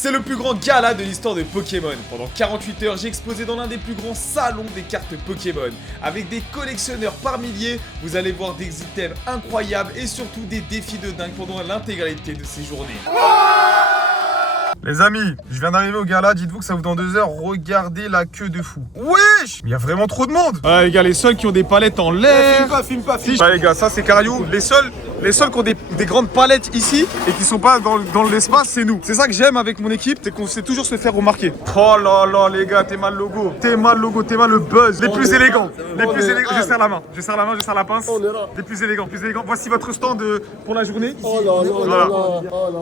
C'est le plus grand gala de l'histoire de Pokémon. Pendant 48 heures, j'ai exposé dans l'un des plus grands salons des cartes Pokémon. Avec des collectionneurs par milliers, vous allez voir des items incroyables et surtout des défis de dingue pendant l'intégralité de ces journées. Les amis, je viens d'arriver au gala, dites-vous que ça vous dans 2 heures, regardez la queue de fou. Wesh, il y a vraiment trop de monde. Ouais les gars, les seuls qui ont des palettes en l'air. Filme pas. Ouais les gars, ça c'est Cariou. Les seuls qui ont des grandes palettes ici et qui sont pas dans l'espace, c'est nous. C'est ça que j'aime avec mon équipe, c'est qu'on sait toujours se faire remarquer. Oh là là les gars, t'es mal le logo, t'es mal le buzz. Les plus élégants, je serre la main, je serre la pince. Les plus élégants. Voici votre stand pour la journée. Voilà.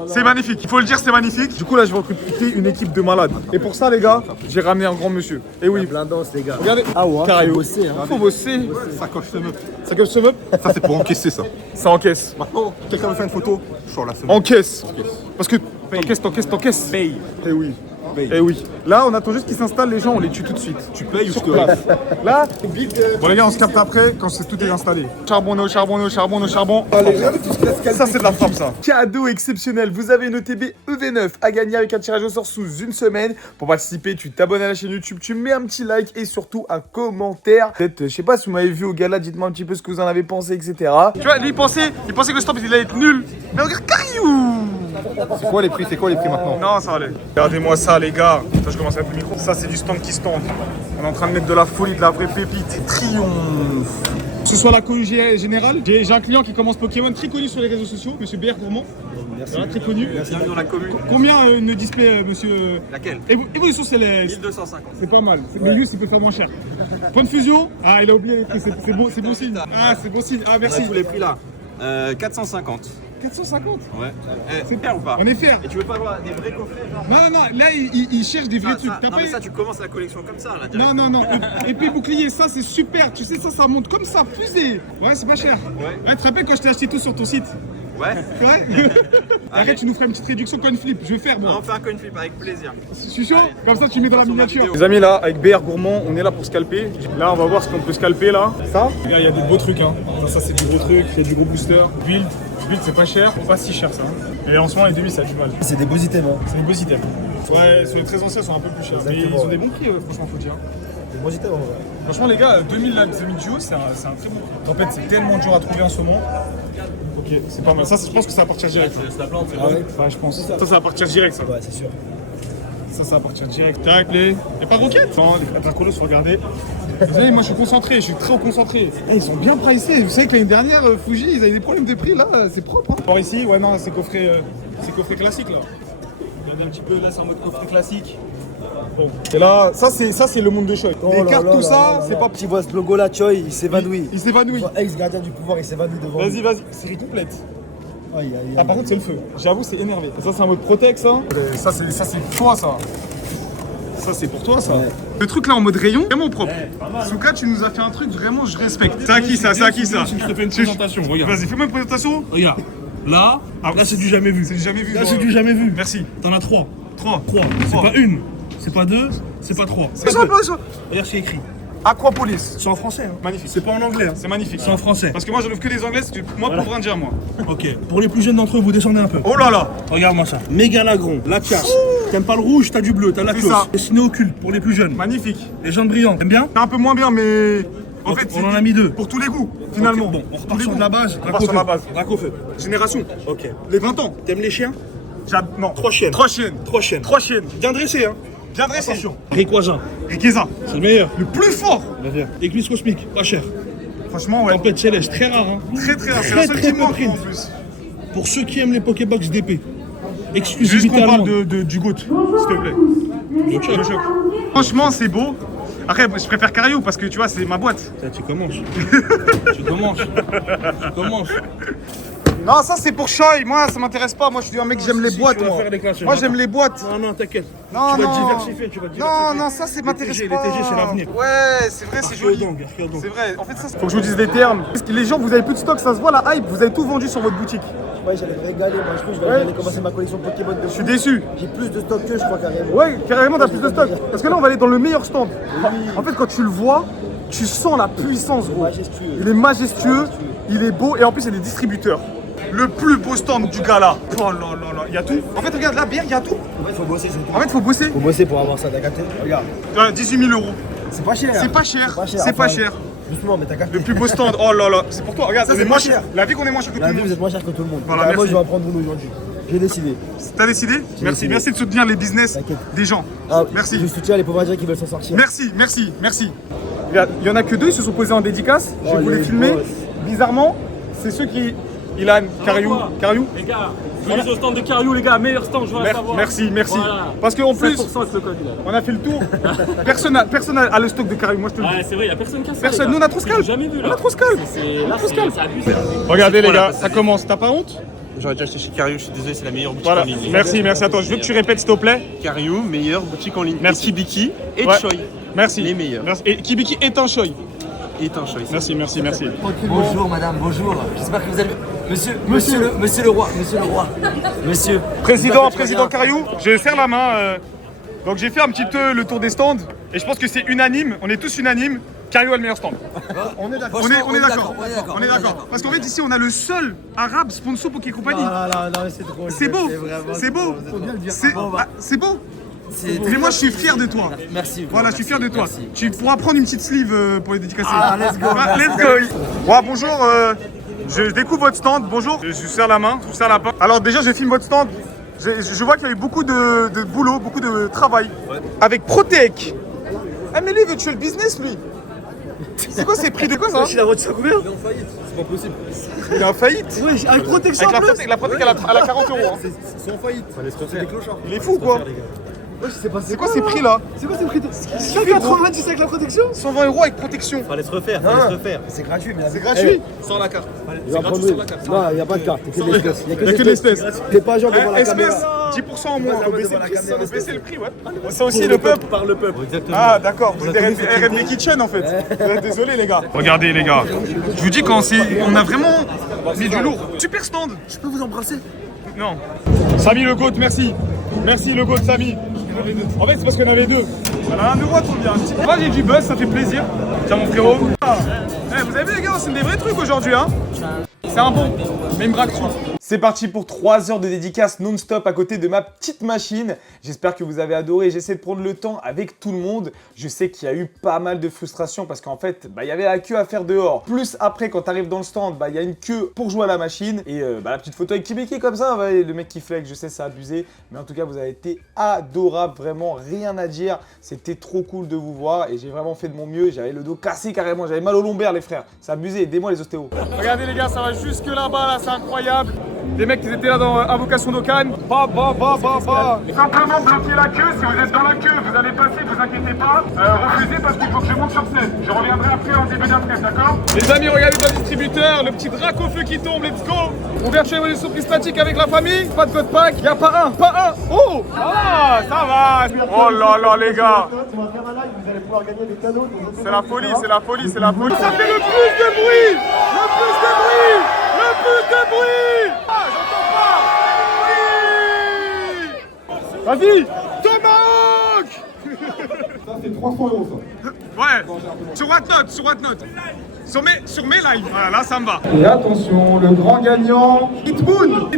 C'est magnifique, il faut le dire, c'est magnifique. Du coup là, je vais recruter une équipe de malades. Et pour ça les gars, j'ai ramené un grand monsieur. Et oui, blindance les gars. regardez, Faut bosser, hein. Faut bosser. Ça coche ce meuble. Ça coche ce meuble. Ça c'est pour encaisser ça. Ça encaisse. Maintenant, quelqu'un veut faire une photo, je suis là. Encaisse. Parce que t'encaisses. Paye. Eh oui. Paye. Eh oui. Là, on attend juste qu'ils s'installent, les gens, on les tue tout de suite. Tu payes ou je te Place. Là, bon les gars, on se capte après quand tout est installé. Charbon. Ça, c'est de la frappe, ça. Cadeau exceptionnel. Vous avez une OTB EV9 à gagner avec un tirage au sort sous une semaine. Pour participer, tu t'abonnes à la chaîne YouTube, tu mets un petit like et surtout un commentaire. Peut-être, je sais pas si vous m'avez vu au gala, dites-moi un petit peu ce que vous en avez pensé, etc. Tu vois, lui, il pensait que le stop, il allait être nul. Mais regarde, Cariou. C'est quoi les prix maintenant? Non, ça allait. Regardez-moi ça, les gars. Attends, je commence avec le micro. Ça, c'est du stand qui stand. On est en train de mettre de la folie, de la vraie pépite. Triomphe. Ce soit la connu générale, j'ai un client qui commence Pokémon très connu sur les réseaux sociaux, monsieur BR Gourmand. Merci. Voilà, très connu. Bienvenue dans la commune. Combien ne display monsieur Laquelle? Évolution Céleste. 1250. C'est pas mal. Mais lui, il peut faire moins cher. Point de fusion. Ah, il a oublié les prix. C'est bon signe. Ah, c'est bon signe. Ah, On a merci. tous les prix là. 450. 450. Ouais. C'est C'est fier ou pas? On est fier. Et tu veux pas avoir des vrais coffrets genre? Non. Là, il cherche des vrais trucs. T'as Non pas mais ça tu commences la collection comme ça là. Non. Épée bouclier, ça c'est super. Tu sais, ça monte comme ça, fusée. Ouais, c'est pas cher. Ouais. Tu te rappelles quand je t'ai acheté tout sur ton site? Ouais. Ouais. Arrête, tu nous ferais une petite réduction coin flip. Je vais faire moi. On fait un coin flip avec plaisir. Je suis chaud. Comme ça, tu mets dans la Sur ma miniature. vidéo. Les amis, là, avec BR Gourmand, on est là pour scalper. Là, on va voir ce qu'on peut scalper là. Ça, Il y a des beaux trucs, hein. Ça c'est du gros truc, il y a du gros booster. Build, c'est pas cher, pas si cher ça. Hein. Et en ce moment, les demi, ça a du mal. C'est des beaux items. Hein. C'est des beaux items. Ouais, sur les très anciens, ils sont un peu plus chers. Mais ils Exactement, ont des bons prix, franchement, faut dire. Des beaux items en vrai. Franchement, les gars, 2000 duo, c'est un très bon prix. En fait, c'est tellement dur à trouver en ce moment. Ok, c'est pas mal. Ça, je pense que ça va partir direct. C'est la plante, c'est Ah ouais, je pense. Ça va partir direct, ça. Ouais, c'est sûr. Ça va partir direct. Direct, play. Y'a pas de roquette? Non, les Patacolos, faut regarder. Vous savez, moi je suis concentré, je suis très concentré. Ils sont bien pricés. Vous savez que l'année dernière, Fuji, ils avaient des problèmes de prix. Là, c'est propre. Hein. Par ici, ouais, non, c'est coffret classique là. Regardez un petit peu, là, c'est en mode coffret classique. Bon. Et là, ça c'est le monde de Choi. Les cartes, tout ça, c'est pas. Tu vois ce logo là, Choi, il s'évanouit. Il s'évanouit. Ex-gardien du pouvoir, il s'évanouit devant. Vas-y, série complète. Aïe. Ah, par contre, c'est le feu. J'avoue, c'est énervé. Et ça, c'est un mode Protect, ça. Ça, c'est pour toi, ça. Ça, c'est pour toi, ça. Ouais. le truc là en mode rayon, vraiment propre. Souka, tu nous as fait un truc vraiment, je respecte. C'est à qui ça? Je te fais une présentation, regarde. Vas-y, fais-moi une présentation. Regarde. Là, là c'est du jamais vu. C'est du jamais vu. Là, c'est du jamais vu. Merci. T'en as 3. 3. C'est pas une, c'est pas deux, c'est pas 3. C'est ça. Regarde, c'est écrit. Aquapolis. C'est en français. Hein. Magnifique. C'est pas en anglais. Hein. C'est magnifique. C'est en français. Parce que moi, je n'ouvre que les anglais, moi pour indien, moi. Ok. Pour les plus jeunes d'entre eux, vous descendez un peu. Oh là là. Regarde-moi ça. Mégalagron, la casse. T'aimes pas le rouge, t'as du bleu, t'as la C'est clause. ça. Dessiné occulte pour les plus jeunes. Magnifique. Les gens brillants, t'aimes bien? C'est un peu moins bien, mais en fait, on en a mis 2. pour tous les goûts, finalement. Ok, bon, on Tous repart les sur goûts. de la base. On part sur la base. Racofeu. Génération. Ok. Les 20 ans. T'aimes les chiens? Non. 3 chiennes. 3 chiennes. 3 chiennes. 3 chiennes. Bien dressé, hein. Bien dressé. Attention. Rayquaza. Rikeza. C'est le meilleur. Le plus fort. Église cosmique, pas cher. Franchement, ouais. Tempête céleste, très rare. Hein. Très très rare. C'est Très, la seule très qui peu manque print. en plus. Pour ceux qui aiment les Pokébox d'épée. Juste Exclusivité qu'on parle allemande. du GOAT, s'il te plaît. Le choc. Franchement, c'est beau. Après, je préfère Cario parce que tu vois, c'est ma boîte. Ça, tu commences. tu commences. Non, ça c'est pour Choi. Moi, ça m'intéresse pas. Moi, je suis un mec, j'aime les si, boîtes. tu vas Moi, faire les classes, moi je j'aime vais les boîtes. Non, t'inquiète. Non, tu vas non. te diversifier, Non, ça, c'est m'intéresse Les pas. TG, c'est l'avenir. Ouais, c'est vrai, c'est joli. Archéodongue. C'est vrai. En fait, ça, faut que je vous dise des termes. Parce que les gens, vous avez plus de stock, ça se voit la hype. Vous avez tout vendu sur votre boutique. Ouais, j'allais me régaler. Moi, je pense que je vais aller commencer ma collection Pokémon de Je suis déçu. J'ai plus de stock que je crois carrément. Ouais, carrément, t'as plus de stock. Parce que là, on va aller dans le meilleur stand. En fait, quand tu le vois, tu sens la puissance, gros. Majestueux. Il est majestueux, il est beau et en plus, il est distributeur. le plus beau stand du gala. Oh là là là, il y a tout. En fait, regarde là, bière, il y a tout. En fait, faut bosser, c'est tout. En fait, faut bosser. Faut bosser pour avoir ça, t'as capté? Regarde. 18 000 euros. C'est pas cher. C'est pas cher. C'est Enfin, pas cher. Doucement, mais t'as capté. Le plus beau stand. Oh là là, c'est pour toi. Regarde, Ça, on c'est est moins pas cher. cher. La vie qu'on est moins cher que tout La le vie, monde. vous êtes moins cher que tout le monde. Voilà, Moi, merci. je vais en prendre une aujourd'hui. J'ai décidé. T'as décidé? Merci, décidé. merci de soutenir les business T'inquiète. des gens. Ah, Merci. Je soutiens les pauvres Indiens qui veulent s'en sortir. Merci, merci, merci. Il y en a que deux, ils se sont posés en dédicace. Je Oh, voulais les filmer. boss. Bizarrement, c'est ceux qui. Ilan, Cariou. Les gars, venez au stand de Cariou, les gars, meilleur stand, je veux savoir. Merci. Voilà. Parce qu'en plus, 5% avec le code, là. on a fait le tour. Personne a le stock de Cariou, moi je te le dis. Ouais, c'est vrai, il n'y a personne qui a ça. Personne, les nous on gars. a trop scalp. J'ai jamais vu là. On a trop scalp. Là, c'est abusé. Regardez les gars, ça commence, t'as pas honte? J'aurais déjà acheté chez Cariou, je suis désolé, c'est la meilleure boutique Voilà, en ligne. merci. Attends, je veux que tu répètes s'il te plaît. Cariou, meilleure boutique en ligne. Merci. Et Kibiki et Ouais. Choi. Merci. Les meilleurs. Merci. Et Kibiki est un choy. Et un Choi. Merci. Bonjour madame, bonjour. J'espère que vous allez bien. Monsieur le roi. Monsieur. Président Cariou, je serre la main. Donc j'ai fait un petit peu le tour des stands et je pense que c'est unanime, on est tous unanimes. Cariou a le meilleur stand. On est d'accord. On est d'accord. Parce qu'en fait ici on a le seul arabe sponsor Poké Company. Non, c'est trop. C'est beau, c'est beau. Faut bien le dire. C'est beau. Mais moi je suis fier de toi. Merci. Voilà, je suis fier de toi. Merci. Tu pourras prendre une petite sleeve pour les dédicacer. Let's go. Let's go. Ouais, bonjour, je découvre votre stand. Bonjour, je vous serre la main, je vous serre la main. Alors déjà, je filme votre stand. Je vois qu'il y a eu beaucoup de boulot, beaucoup de travail. Avec Protec. Ah mais lui, il veut tuer le business, lui. C'est quoi ces prix de quoi ça? Il a vendu ça combien? Il est en faillite. Ouais, avec protection Avec en plus. la Protec, elle a 40 euros. Hein. Ils sont en faillite. C'est des clochards. Il est fou quoi. Ouais, je sais pas C'est quoi ces prix là? C'est quoi ces prix? 190 avec la protection? 120 euros avec protection. Fallait se refaire, C'est gratuit, mais C'est gratuit. Sans la carte. Il va prendre une. Non, il n'y a pas de carte, il n'y a que des espèces. Il y a que des espèces. T'es pas genre devant la Espèce, caméra. 10% en moins. Faut baisser le prix, Ça aussi le peuple. Par le peuple. Exactement. Ah d'accord, vous êtes RNB Kitchen en fait. Désolé les gars. Regardez les gars, je vous dis quand on a vraiment mis du lourd. Super stand. Je peux vous embrasser? Non. Samy le GOAT, merci. Merci le GOAT Samy. En fait c'est parce qu'on avait deux. Voilà, 1 euro trop bien. Moi j'ai du buzz, ça fait plaisir. Tiens mon frérot. Vous avez vu les gars, c'est des vrais trucs aujourd'hui hein. C'est un bon, mais il me braque dessus. C'est parti pour 3 heures de dédicace non-stop à côté de ma petite machine. J'espère que vous avez adoré. J'essaie de prendre le temps avec tout le monde. Je sais qu'il y a eu pas mal de frustration parce qu'en fait, il y avait la queue à faire dehors. Plus après, quand tu arrives dans le stand, il y a une queue pour jouer à la machine. Et la petite photo avec Kibiki comme ça, le mec qui flex, je sais, c'est abusé. Mais en tout cas, vous avez été adorables. Vraiment, rien à dire. C'était trop cool de vous voir et j'ai vraiment fait de mon mieux. J'avais le dos cassé carrément. J'avais mal au lombaire, les frères. C'est abusé. Aidez-moi, les ostéos. Regardez, les gars, ça va jusque là-bas. Là, c'est incroyable. Des mecs qui étaient là dans Invocation d'Okan. Simplement bloquer la queue. Si vous êtes dans la queue, vous allez passer, vous inquiétez pas. Refusez parce qu'il faut que je monte sur scène. Je reviendrai après en début d'après, d'accord? Les amis, regardez le distributeur, le petit drac au feu qui tombe, let's go. Ouverture évolution prismatique avec la famille. Pas de code pack, y a pas un. Oh, ah, ça va. Oh là là, les gars. On va faire un live, vous allez pouvoir gagner des cadeaux. C'est la folie. Ça fait le plus de bruit. Ah, j'entends pas. Oui. Vas-y, Tomahawk. Ça, c'est 300 euros, ça. Ouais, sur WhatNote. Sur mes lives. Voilà, là, ça me va. Et attention, le grand gagnant, Hitmoon.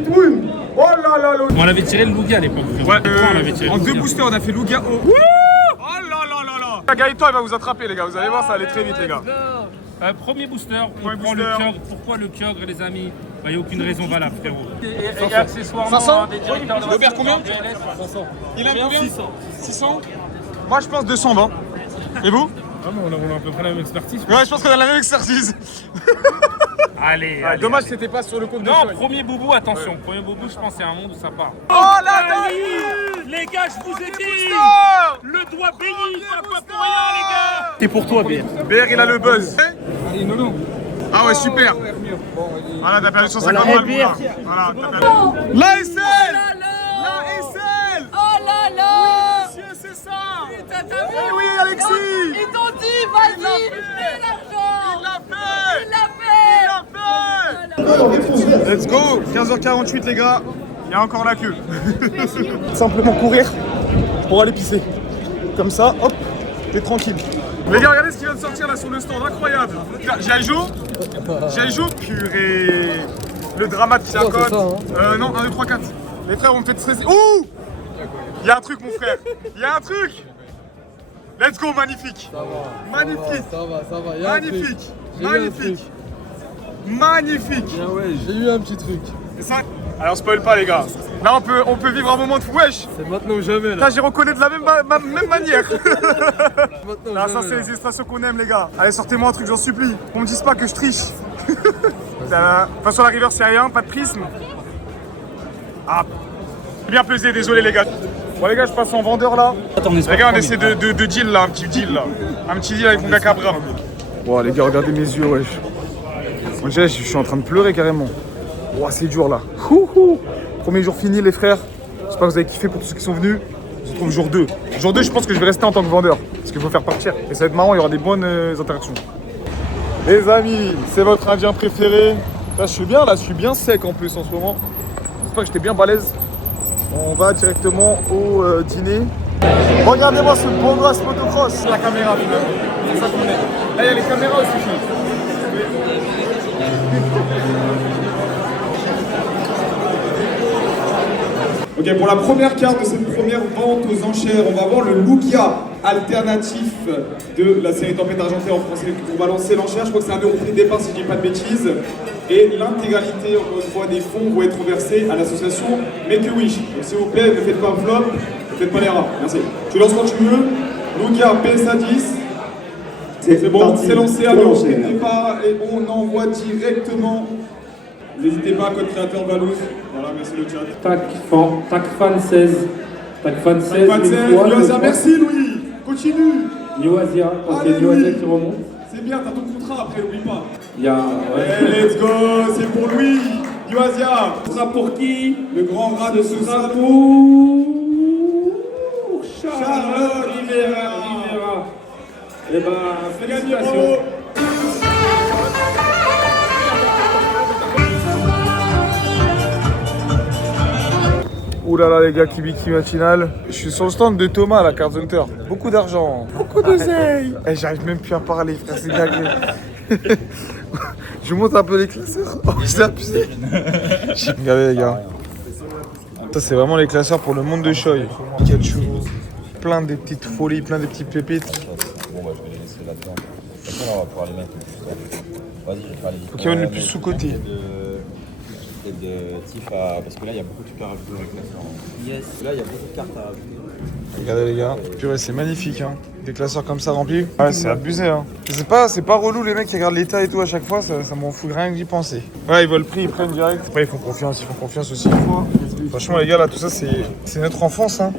Oh là là là. On avait tiré le Louga à l'époque. Ouais, on avait tiré en le 2 Louga. boosters, on a fait Louga. Oh là là là là. Gaëtan, il va vous attraper, les gars. Vous allez voir, ça va aller très vite, les gars. Premier booster, Premier on prend booster. le Kyogre. Pourquoi le Kyogre, les amis? Il n'y a aucune raison valable, frérot. Et 500. accessoirement, des directeurs de Robert, combien? 500. Il a combien? 600. 600. Moi, je pense 220. Et vous? Ah bon, on a à peu près la même expertise. Ouais, je pense qu'on a la même expertise. Allez, Ouais, dommage que c'était pas sur le compte de Non, Choi. premier boubou, attention. Premier boubou, je pense que c'est un monde où ça part. Oh la Les gars, je vous ai dit, dingue. le doigt béni, pas pour rien, les gars. Et pour toi, BR. BR, il a le buzz. Ah ouais, super. Voilà, t'as perdu 150 balles. Voilà, t'as perdu. L'ASL. Oh là là! Monsieur, c'est ça. Putain, t'as vu? Eh oui, Alexis. Ils t'ont dit, vas-y, fais l'argent! Il l'a fait. Let's go. 15h48, les gars. Il y a encore la queue. Simplement courir pour aller pisser. Comme ça, hop, t'es tranquille. Les gars, regardez ce qui vient de sortir là sur le stand, incroyable. Jaijo, purée. Le drama de Tiakote. ça, hein. Non, 1, 2, 3, 4. Les frères vont me faire stresser. Ouh! Il y a un truc, mon frère. Il y a un truc. Let's go, magnifique. Magnifique. Ça va. Y a un truc. Magnifique. J'ai eu un Magnifique. Magnifique. Bien ouais, j'ai eu un petit truc. C'est ça. Alors, spoil pas, les gars. Là, on peut vivre un moment de fou. Wesh. C'est maintenant ou jamais là. Là, j'y reconnais de la même manière. Maintenant ou Là, ça, jamais, c'est là. les illustrations qu'on aime, les gars. Allez, sortez-moi un truc, j'en supplie. Qu'on me dise pas que je triche. Enfin, sur la river, c'est rien, pas de prisme. Ah, j'ai bien pesé, désolé, les gars. Bon, les gars, je passe en vendeur là. Les gars, on essaie de deal là, un petit deal là. Un petit deal avec mon gars Cabra. Wow, les gars, regardez mes yeux, wesh. On dirait, je suis en train de pleurer carrément. Wow, c'est dur là. Premier jour fini, les frères. J'espère que vous avez kiffé pour tous ceux qui sont venus. On se retrouve jour 2. Jour 2, je pense que je vais rester en tant que vendeur. Parce qu'il faut faire partir. Et ça va être marrant, il y aura des bonnes interactions. Les amis, c'est votre indien préféré. Là, je suis bien, là, je suis bien sec en plus en ce moment. J'espère que j'étais bien balèze. On va directement au dîner. Regardez-moi ce beau gosse motocross. La caméra, finalement. C'est ça qu'on est. Là, il y a les caméras aussi. Ok, pour la première carte de cette première vente aux enchères, on va voir le Lugia alternatif de la série Tempête Argentée en français. On va lancer l'enchère, je crois que c'est 1 euro prix de départ si je dis pas de bêtises. Et l'intégralité, encore une fois, des fonds vont être versés à l'association Make a Wish. Donc s'il vous plaît, ne faites pas un flop, ne faites pas l'erreur. Merci. Tu lances quand tu veux. Lugia PSA 10. C'est bon, c'est lancé à 1 euro prix de départ et on envoie directement. N'hésitez pas, code créateur Valouz. Voilà, merci le chat. TACFAN 16. TACFAN 16. Yoasia, merci Louis. Continue. Yoasia, quand c'est Yoasia qui remonte. C'est bien, t'as ton contrat après, n'oublie pas. Il y a. Hey, let's go, c'est pour Louis. Yoasia, ce sera pour qui? Le grand rat de ce sera pour Charlotte Rivera. Eh ben, félicitations. Ouh là là les gars, Kibiki matinal. Je suis sur le stand de Thomas, la carte Hunter. Beaucoup d'argent, beaucoup d'oseille. Eh, j'arrive même plus à parler, frère, c'est gagué. Je monte un peu les classeurs. Oh, c'est abusé. Regardez les gars. Ça c'est vraiment les classeurs pour le monde de Choi. Pikachu. Plein de petites folies, plein de petites pépites. Bon bah je vais les laisser là-dedans. De toute façon on va pouvoir les mettre plus tard. Vas-y, je vais faire les Pokémon le plus sous-côté. De Tifa, parce que là il y a beaucoup de trucs à rajouter dans le classeur. Yes. Là il y a beaucoup de cartes à rajouter. Regardez les gars, purée c'est magnifique hein. Des classeurs comme ça remplis. Ouais c'est abusé hein. C'est pas relou les mecs qui regardent l'état et tout à chaque fois, ça m'en fout rien que d'y penser. Ouais ils voient le prix, ils prennent direct. Après ils font confiance aussi une fois. Franchement les gars là tout ça c'est notre enfance hein.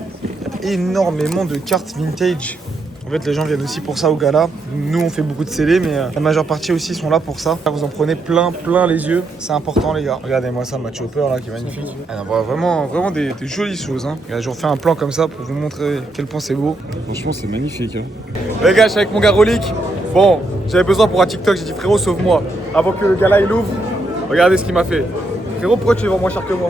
Énormément de cartes vintage. En fait les gens viennent aussi pour ça au gala. Nous on fait beaucoup de scellés mais la majeure partie aussi sont là pour ça. Là, vous en prenez plein les yeux, c'est important les gars. Regardez-moi ça, ma chopper là qui est magnifique. Ah, vraiment des jolies choses hein. Regarde, je refais un plan comme ça pour vous montrer à quel point c'est beau. Franchement c'est magnifique hein. Les gars je suis avec mon gars Rolik. Bon j'avais besoin pour un TikTok, j'ai dit frérot sauve-moi. Avant que le gala il ouvre, regardez ce qu'il m'a fait. Frérot pourquoi tu les vends moins cher que moi?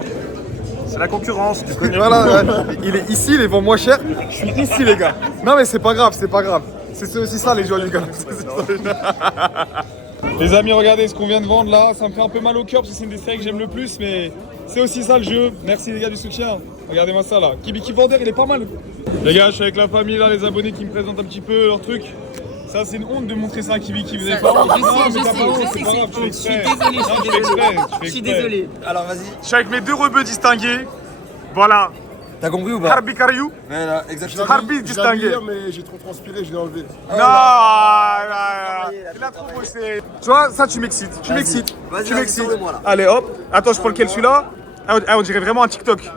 C'est la concurrence, tu connais. Voilà, il est ici, il les vend moins cher. Je suis ici, les gars. Non, mais c'est pas grave, c'est pas grave. C'est aussi ça, les joies, les gars. Les amis, regardez ce qu'on vient de vendre là. Ça me fait un peu mal au cœur parce que c'est une des séries que j'aime le plus, mais c'est aussi ça le jeu. Merci, les gars, du soutien. Regardez-moi ça là. Kibiki Vendeur, il est pas mal. Les gars, je suis avec la famille là, les abonnés qui me présentent un petit peu leur truc. Ça, c'est une honte de montrer ça à Kibiki, vous avez pas honte. Je suis désolé. Alors vas-y. Je suis avec mes 2 rebeux distingués. Voilà. T'as compris ou pas? Harbi Kariou. Voilà, exactement. Harbi distingué. Mais j'ai trop transpiré, je l'ai enlevé. Non, il a trop bossé. Tu vois, ça tu m'excites. Tu m'excites. Tu m'excites. Allez hop. Attends, je prends lequel celui-là? Ah, on dirait vraiment un TikTok.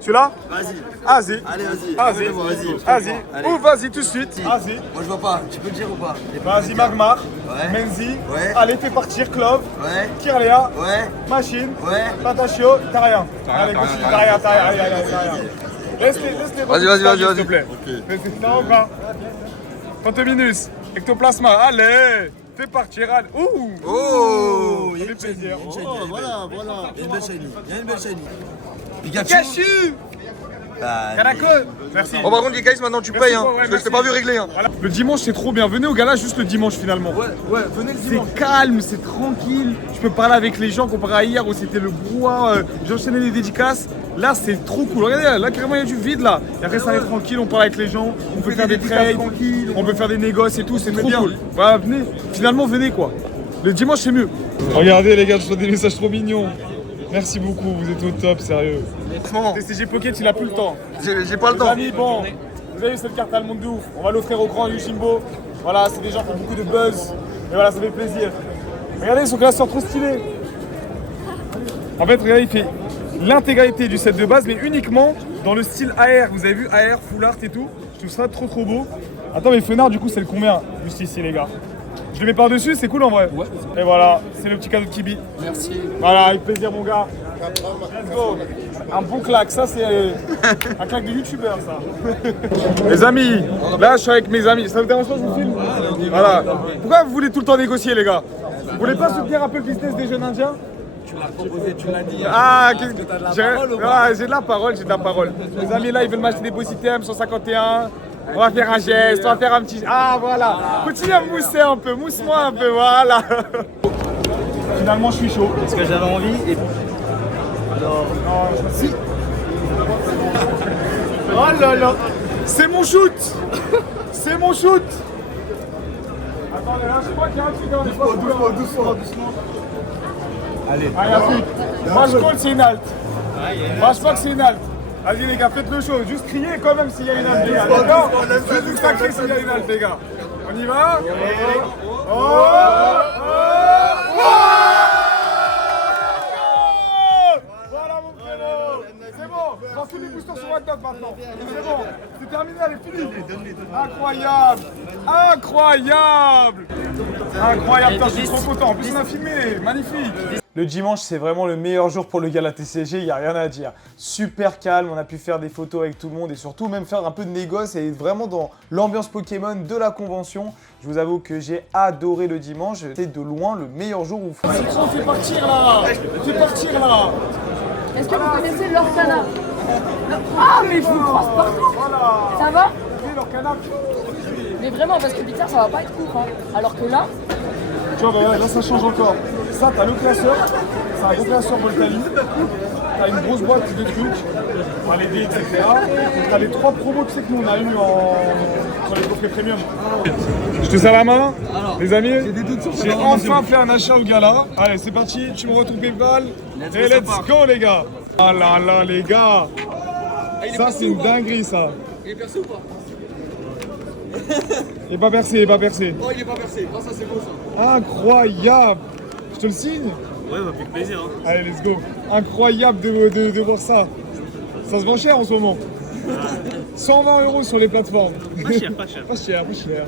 Celui-là? Vas-y. Vas-y. Allez, vas-y. Vas-y. Ou vas-y tout de suite. Vas-y. Moi je vois pas. Tu peux le dire ou pas? Vas-y Magmar. Ouais. Menzi. Ouais. Allez, fais partir Clove. Ouais. Kirlia. Ouais. Machine. Ouais. Patachio. T'as rien. Allez, continue. T'as rien. Laisse-les. Vas-y. S'il te plaît. Non, ou pas? Pantominus. Ectoplasma. Allez. Fais partir. Allez. Ouh. Oh. Ça fait plaisir. Voilà. Il y a une belle shiny. Pikachu. Merci. Bon, par contre, les guys, maintenant tu payes, hein. Je t'ai pas vu régler, hein. Voilà. Le dimanche, c'est trop bien. Venez au gala juste le dimanche finalement. Ouais, venez le dimanche. C'est calme, c'est tranquille. Je peux parler avec les gens comparé à hier où c'était le brouhaha. J'enchaînais les dédicaces. Là, c'est trop cool. Regardez, là, carrément, il y a du vide là. Et après, ça est tranquille. On parle avec les gens. On peut faire des trades. On peut faire des négoces et tout. C'est trop cool. Voilà, venez. Finalement, venez quoi. Le dimanche, c'est mieux. Regardez, les gars, je reçois des messages trop mignons. Merci beaucoup, vous êtes au top, sérieux. TCG Pocket, il a plus le temps. J'ai pas le temps. Les amis, bon, vous avez vu cette carte allemande de ouf. On va l'offrir au grand Yoshinbo. Voilà, c'est des gens qui ont beaucoup de buzz. Et voilà, ça fait plaisir. Regardez son classeur trop stylé. En fait, regardez, il fait l'intégralité du set de base, mais uniquement dans le style AR. Vous avez vu AR, full art et tout. Je trouve ça trop beau. Attends, mais Fenard, du coup, c'est le combien? Juste ici, les gars. Je le mets par-dessus, c'est cool en vrai. Ouais. Et voilà, c'est le petit cadeau de Kibi. Merci. Voilà, avec plaisir mon gars. Let's go. Un bon claque, ça c'est un claque de youtubeur ça. Les amis, là je suis avec mes amis. Ça vous dérange pas que je vous filme? Voilà. Pourquoi vous voulez tout le temps négocier les gars? Vous voulez pas soutenir un peu le business des jeunes indiens? Tu l'as proposé, tu l'as dit. Ah, j'ai de la parole, j'ai de la parole. Les amis là ils veulent m'acheter des beaux items 151. On va faire un geste, on va faire un petit... Ah voilà. Continue à me mousser un peu, mousse-moi un peu, voilà. Finalement je suis chaud. Parce que j'avais envie et... Alors, non, si. Oh là là. C'est mon shoot. C'est mon shoot. Attendez, là je crois qu'il y a un truc dans les poches. Doucement. Allez. Ah, y'a plus. Moi je call, c'est une halte. Moi je crois que c'est une halte. Vas-y les gars, faites le show, juste criez quand même s'il y a une halte les gars, d'accord? Juste vous sacrez s'il y a une halte les gars. On y va? Voilà mon frérot. C'est bon, dans tous les boosters sur WhatsApp maintenant. C'est bon, c'est terminé, elle est finie. Incroyable. Putain, je suis trop content. En plus on a filmé, magnifique. Le dimanche, c'est vraiment le meilleur jour pour le gala TCG, il n'y a rien à dire. Super calme, on a pu faire des photos avec tout le monde et surtout même faire un peu de négoce et vraiment dans l'ambiance Pokémon de la convention. Je vous avoue que j'ai adoré le dimanche, c'était de loin le meilleur jour où... Fais partir là. Est-ce que vous connaissez l'Orcana? Ah, mais je vous croise partout. Ça va? Mais vraiment, parce que Bitter, ça va pas être court. Hein. Alors que là... Tu vois, là ça change encore. Ça, t'as le classeur, c'est un gros classeur Voltali. T'as une grosse boîte de trucs, t'as les dés, etc. Et t'as les 3 promos tu sais que nous on a eu sur les coffrets premium. Je te serre la main, les amis. J'ai enfin fait un achat au gala. Allez, c'est parti, tu me retrouves PayPal. Et let's go les gars. Ah là là les gars. Ça c'est une dinguerie ça. Il est percé ou pas? Il est pas percé, Oh, il est pas percé. Oh, ça c'est beau ça. Incroyable. Je te le signe? Ouais, ça fait plaisir. Hein. Allez, let's go. Incroyable de voir ça. Ça se vend cher en ce moment. 120 € sur les plateformes. Pas cher. Pas cher.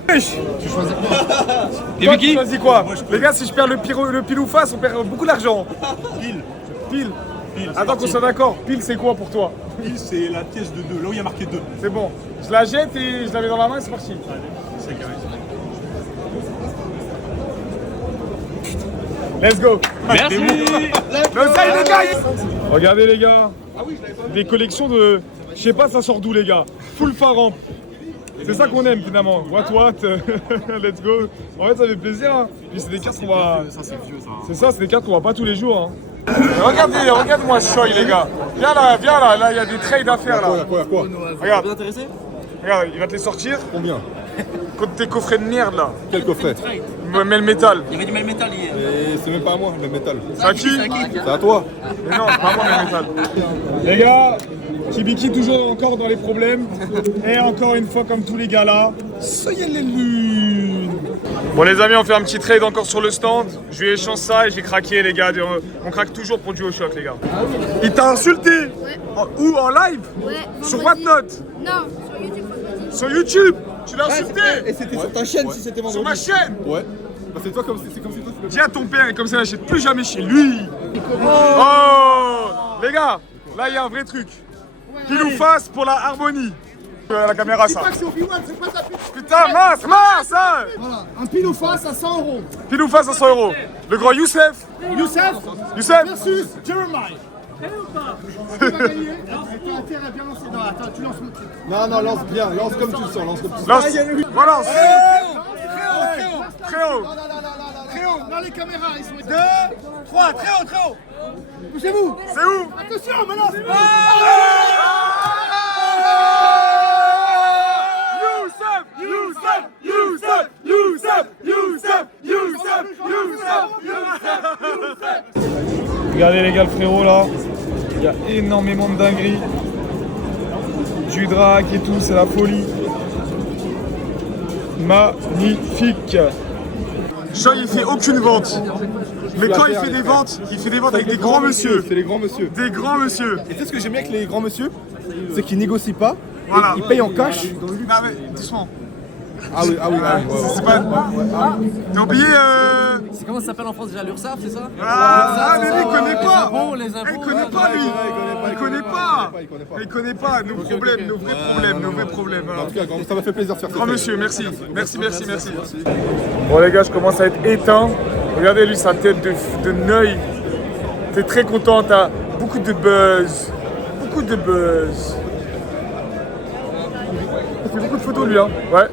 Tu choisis quoi? Toi, tu choisis quoi? Les gars, si je perds le pile ou face, on perd beaucoup d'argent. Pile. Attends qu'on soit d'accord. Pile, c'est quoi pour toi? Pile, c'est la pièce de 2, là où il y a marqué 2. C'est bon. Je la jette et je la mets dans la main et c'est parti. Allez, c'est carré. Let's go. Merci. Les gars. Regardez les gars. Des collections de... Je sais pas ça sort d'où les gars. Full Faramp. C'est ça qu'on aime finalement. What. Let's go. En fait ça fait plaisir. Hein. Puis c'est des cartes qu'on va... Ça c'est vieux ça. C'est ça, c'est des cartes qu'on voit pas tous les jours. Hein. Regarde-moi Choi les gars. Viens là, il y a des trades à faire là. Quoi Regarde. Regarde, il va te les sortir. Combien? Contre tes coffrets de merde là. Quel coffret? Mel métal. Il y avait du Mel métal hier. Et c'est même pas à moi, le métal. C'est à qui? C'est à toi. Mais non, c'est pas moi Mel métal. Les gars, Kibiki toujours encore dans les problèmes. Et encore une fois, comme tous les gars là, soyez les lunes. Bon les amis, on fait un petit trade encore sur le stand. Je lui échange ça et j'ai craqué les gars. On craque toujours pour DuoShock les gars. Il t'a insulté? Ouais. Où? En live? Ouais. Sur Whatnot? Non, sur YouTube vendredi. Sur YouTube? Tu l'as insulté? Et c'était sur ta chaîne si c'était vendredi. Sur ma chaîne? Ouais. Bah c'est toi comme c'est comme si toi tu le... Dis à ton père et comme ça il n'achète plus jamais chez lui. Oh les gars, là il y a un vrai truc. Pile ou face pour la harmonie. La caméra ça. Putain mince hein. Voilà, un pile ou face à 100 €. Pile ou face à 100 €. Le grand Youssef Youssef versus versus Jeremiah. Tu vas gagner. T'as intérêt à bien lancer. Non, attends, tu lances mon truc. Non, non, lance bien. Lance comme tu le sens. Lance comme tu le sens. Lance. Relance. Très haut. Très haut. Dans les caméras, ils sont... 2, 3, très haut, très haut. Poussez-vous. C'est où? Attention, me lance. Regardez les gars, le frérot là, il y a énormément de dingueries, du drac et tout, c'est la folie. Magnifique. Jean il fait aucune vente, mais quand il fait des ventes avec des grands monsieur. C'est les grands monsieur. Des grands monsieur. Et tu sais ce que j'aime bien avec les grands monsieur? C'est qu'ils négocient pas, Voilà. ils payent en cash. Non mais doucement. Ah oui, ah oui, ah oui. C'est pas... T'as oublié C'est comment ça s'appelle en France déjà, l'URSSAF, c'est ça? Ah, mais lui, il connaît pas. Les impôts, Il connaît pas, lui. Il connaît pas. Il connaît pas nos problèmes, nos vrais problèmes. En tout cas, ça m'a fait plaisir de faire ça. Grand monsieur, merci. Merci. Bon les gars, je commence à être éteint. Regardez lui, sa tête de neuil. T'es très content, t'as beaucoup de buzz. Beaucoup de buzz. Il fait beaucoup de photos lui, hein. Ouais.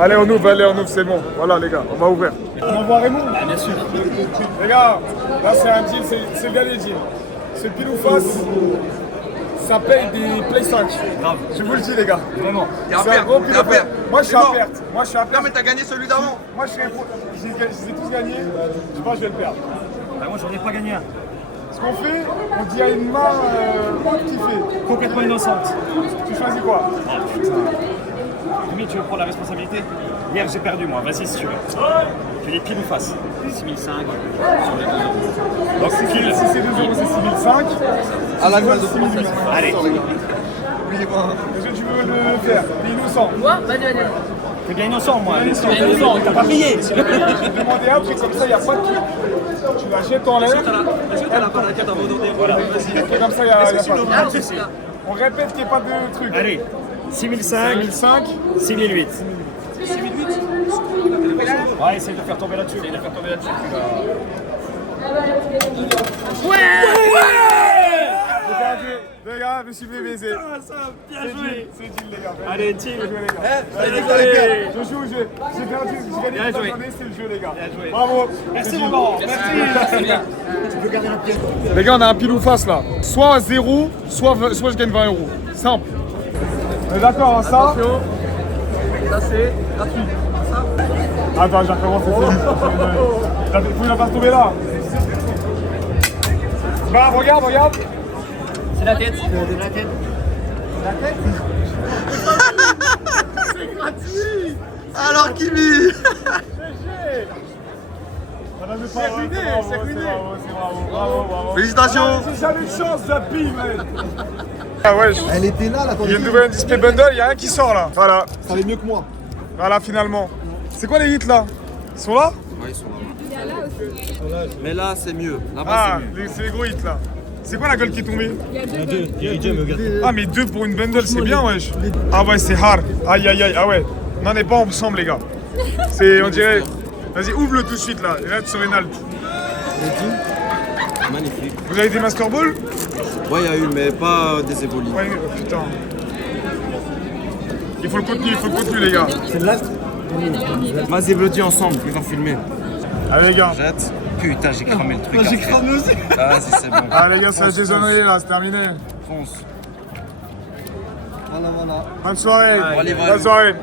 Allez, on ouvre, c'est bon. Voilà les gars, on va ouvrir. On envoie Raymond. Bien sûr. Les gars, là c'est un deal, c'est le dernier deal. Ce pile ou face, ça paye des Play 5. Grave. Je vous le dis les gars, vraiment. T'es à perte, t'es à perte. Moi je suis à perte. Non mais t'as gagné celui d'avant. Moi je les ai tous gagnés, je pense que je vais le perdre. Moi, j'en ai pas gagné un. Ce qu'on fait, on dit à une main qui fait. Complètement innocente. Tu choisis quoi? Demi, tu veux prendre la responsabilité? Hier, j'ai perdu, moi. Vas-y, si tu veux. Fais les piles ou face. 6005 sur les 2 euros. Donc, Si c'est 2 euros, c'est 6005. À la gueule de 6008. allez. Est-ce que tu veux le faire? T'es innocent. Moi, vas-y. T'es bien innocent, moi. Innocent, t'as pas payé. Je vais demander un truc comme ça, il n'y a pas de truc. Tu la jettes en l'air. Est-ce que t'as la carte à redonner? Voilà. Vas-y. Et comme ça, il n'y a pas de truc. On répète qu'il n'y a pas de truc. Allez. 6005, 6008. 6008? Ouais, essaye de faire tomber là-dessus. Regardez, les gars, je me suis fait baiser. Bien joué. C'est deal, les gars. Allez, team. Je joue, j'ai perdu, j'ai gagné Bien toute la joué. journée, c'est le jeu, les gars. Bien joué. Bravo. Merci, mon grand. Merci. Les gars, on a un pile ou face là. Soit à 0, soit je gagne 20 euros. Simple. On est d'accord, hein, ça? Ça c'est gratuit. Attends, j'ai recommencé. Il faut la faire tomber là. Bah, regarde. C'est la tête. C'est gratuit. Alors Kimi. C'est ruiné. Bravo. Félicitations. J'ai jamais de chance, Zappy, mec. Ah ouais, Elle était là, il y a une nouvelle display bundle, il y a rien qui sort là. Voilà, Ça allait mieux que moi. voilà finalement. C'est quoi les hits là? Ils sont là? Ouais, ils sont là. Mais là c'est mieux. Là-bas Ah, c'est mieux. c'est les gros hits là. C'est quoi la gueule qui est tombée? Il y a deux, regarde. Ah mais 2 pour une bundle, c'est bien wesh. Ah ouais, c'est hard. Aïe, ah ouais. On n'est pas ensemble les gars. C'est, on dirait... Vas-y, ouvre-le tout de suite là, et là tu serais Nalt. Magnifique. Vous avez des Master Ball? Ouais, il y a eu, mais pas des évolués. Ouais, putain. Il faut le contenu les gars. Vas-y, blotti ensemble, ils vont filmer. Allez les gars. Jette. Putain, j'ai cramé le truc. J'ai cramé aussi. Vas-y, c'est bon. Ah les gars, ça a déshonoré là, c'est terminé. Fonce. Bonne soirée. allez, Bonne soirée.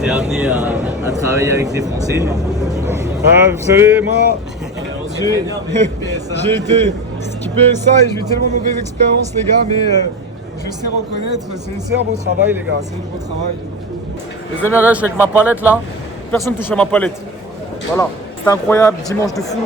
T'es amené à travailler avec des Français. Ah, vous savez, moi, j'ai été skippé ça et j'ai eu tellement de mauvaises expériences, les gars, mais je sais reconnaître, c'est un beau travail, les gars, c'est un beau travail. Les amis, je suis avec ma palette là, personne touche à ma palette. Voilà, c'était incroyable, dimanche de fou.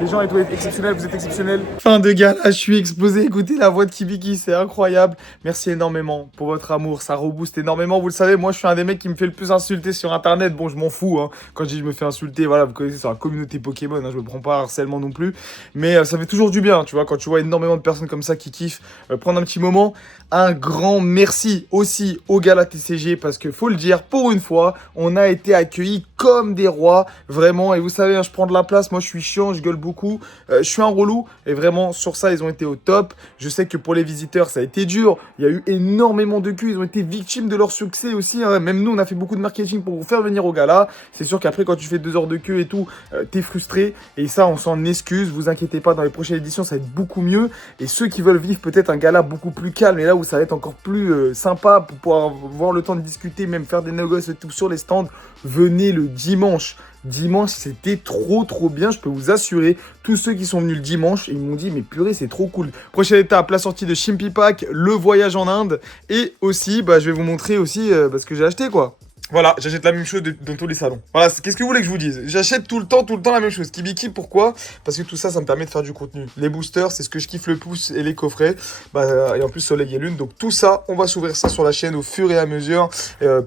Les gens étaient exceptionnels, vous êtes exceptionnels. Fin de gala, je suis explosé. Écoutez la voix de Kibiki, c'est incroyable. Merci énormément pour votre amour, ça rebooste énormément. Vous le savez, moi je suis un des mecs qui me fait le plus insulter sur internet. Bon, je m'en fous, hein. Quand je dis je me fais insulter, voilà, vous connaissez, c'est la communauté Pokémon, hein. Je me prends pas harcèlement non plus. Mais ça fait toujours du bien, tu vois, quand tu vois énormément de personnes comme ça qui kiffent prendre un petit moment. Un grand merci aussi au gala TCG parce que faut le dire, pour une fois, on a été accueillis comme des rois, vraiment. Et vous savez, hein, je prends de la place, moi je suis chiant, je gueule beaucoup. Je suis un relou et vraiment sur ça ils ont été au top. Je sais que pour les visiteurs ça a été dur. Il y a eu énormément de queues. Ils ont été victimes de leur succès aussi. Hein. Même nous on a fait beaucoup de marketing pour vous faire venir au gala. C'est sûr qu'après quand tu fais 2 heures de queue et tout, t'es frustré. Et ça on s'en excuse. Vous inquiétez pas, dans les prochaines éditions ça va être beaucoup mieux. Et ceux qui veulent vivre peut-être un gala beaucoup plus calme et là où ça va être encore plus sympa pour pouvoir avoir le temps de discuter, même faire des négociations et tout sur les stands, venez le dimanche. Dimanche, c'était trop bien, je peux vous assurer. Tous ceux qui sont venus le dimanche, ils m'ont dit, mais purée, c'est trop cool. Prochaine étape, la sortie de Shimpy Pack, le voyage en Inde. Et aussi, je vais vous montrer aussi ce que j'ai acheté, quoi. Voilà, j'achète la même chose dans tous les salons. Voilà, qu'est-ce que vous voulez que je vous dise? J'achète tout le temps la même chose. Kibiki, pourquoi? Parce que tout ça, ça me permet de faire du contenu. Les boosters, c'est ce que je kiffe le plus, et les coffrets. Et en plus, soleil et lune. Donc tout ça, on va s'ouvrir ça sur la chaîne au fur et à mesure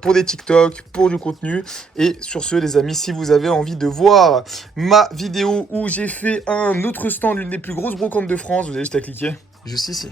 pour des TikTok, pour du contenu. Et sur ce, les amis, si vous avez envie de voir ma vidéo où j'ai fait un autre stand, l'une des plus grosses brocantes de France, vous avez juste à cliquer juste ici.